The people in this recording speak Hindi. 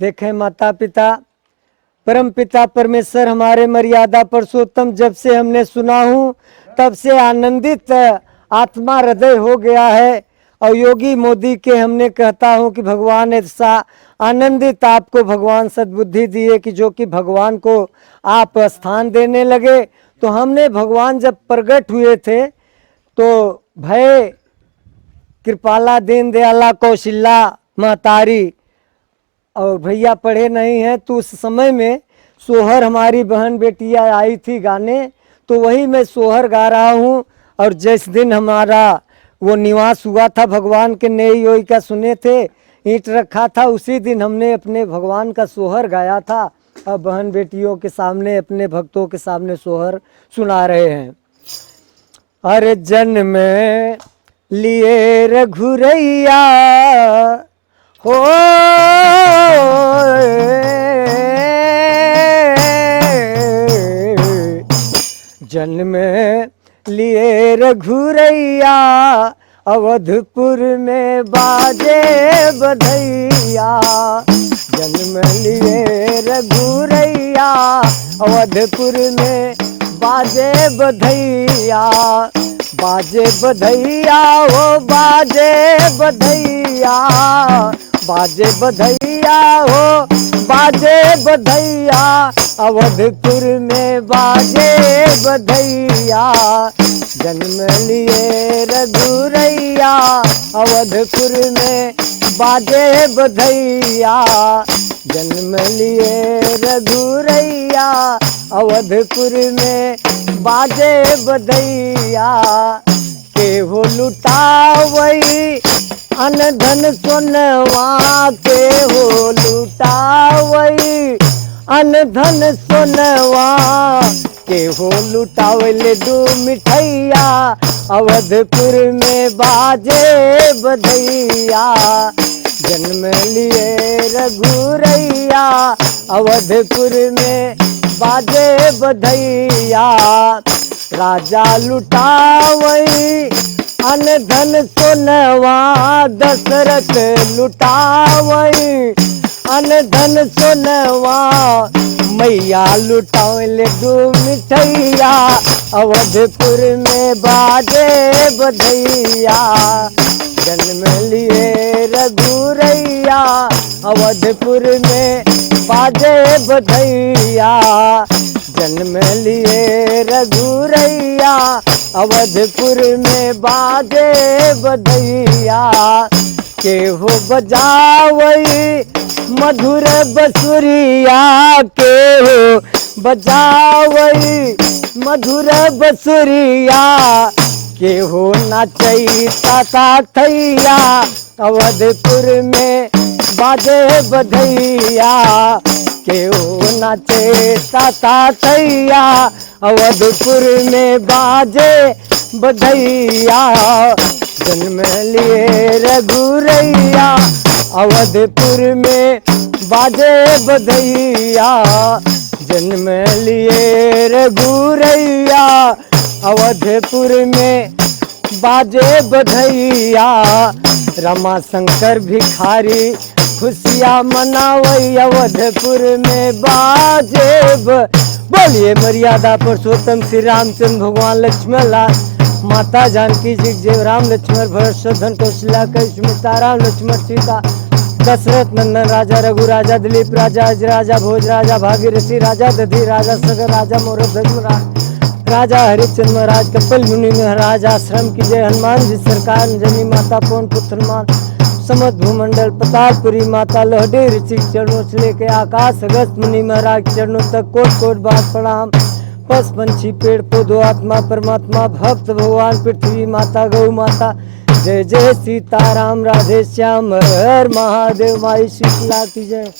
देखें माता पिता, परम पिता परमेश्वर हमारे मर्यादा पुरुषोत्तम, जब से हमने सुना हूँ तब से आनंदित आत्मा हृदय हो गया है। और योगी मोदी के हमने कहता हूँ कि भगवान ऐसा आनंदित आपको भगवान सद्बुद्धि दिए कि जो कि भगवान को आप स्थान देने लगे। तो हमने भगवान जब प्रकट हुए थे तो भय कृपाला दीन दयाला कौशल्या महतारी और भैया पढ़े नहीं हैं, तो उस समय में सोहर हमारी बहन बेटियां आई थी गाने, तो वही मैं सोहर गा रहा हूँ। और जिस दिन हमारा वो निवास हुआ था भगवान के नई योई का सुने थे, ईंट रखा था, उसी दिन हमने अपने भगवान का सोहर गाया था। और बहन बेटियों के सामने अपने भक्तों के सामने सोहर सुना रहे हैं। अरे जन्म लिए रघुरैया हो जन्म लिए रघुरैया, अवधपुर में बाजे बधैया। जन्म लिए रघुरैया, अवधपुर में बाजे बधैया। बाजे बधैया हो बाजे बधैया, बाजे बधैया हो बाजे बधैया। अवधपुर में बाजे बधैया। जन्म लिए रघुरैया, अवधपुर में बाजे बधैया। जन्म लिए रघुरैया, अवधपुर में बाजे बधैया। के हो लुटावई अन धन सोनवा, के हो लुटावई अन धन सोनवा। के हो लुटावले दो मिठैया, अवधपुर में बाजे बधैया। जन्म लिए रघुरैया, अवधपुर में बाजे बधैया। राजा लुटावई अन धन सोनवा, दशरथ लुटावई अन धन सोनवा। मैया लुटावले दो मिठैया, अवधपुर में बाजे बधैया। जन्म लिए रघुरैया, अवधपुर में बाजे बधैया। जन्म लिए रघुरैया, अवधपुर में बाजे बधैया। के हो बजावई मधुर बसुरिया, के हो बजावई मधुर बसुरिया। के हो नाचई ताता थैया, अवधपुर में बाजे बधैया। के हो नाचे ताता थैया, अवधपुर में बाजे बधैया। जन्म लिए रघुरैया, अवधपुर में बाजे बधैया। जन्म लिए रघुरैया, अवधपुर में बाजे बधैया। रमा शंकर भिखारी खुशियाँ मनावई, अवधपुर में बाजे बोलिए मर्यादा पुरुषोत्तम श्री रामचंद्र भगवान लक्ष्मण लाल, माता जानकी जी, जय राम लक्ष्मण भरत शत्रुघ्न कौशल्या कैश्मिता राम लक्ष्मण सीता, दशरथ नंदन राजा रघु राजा दिलीप राजा अज राजा भोज राजा भागीरथी राजा दधि राजा सगर राजा मोरध्वज राजा हरिश्चंद्र महाराज, कपिल मुनि महाराज, आश्रम की जय, हनुमान जी सरकार, अंजनी माता, पवन पुत्र मान, समस्त भूमंडल, प्रतापपुरी माता, लोहडी ऋषि चरणों से लेके आकाश अगस्त मुनि महाराज चरणों तक कोट कोट बात प्रणाम। पशु पंछी पेड़ पौधों आत्मा परमात्मा भक्त भगवान पृथ्वी माता गौ माता, जय जय सीताराम राधे श्याम हर महादेव, माई शीतला की जय।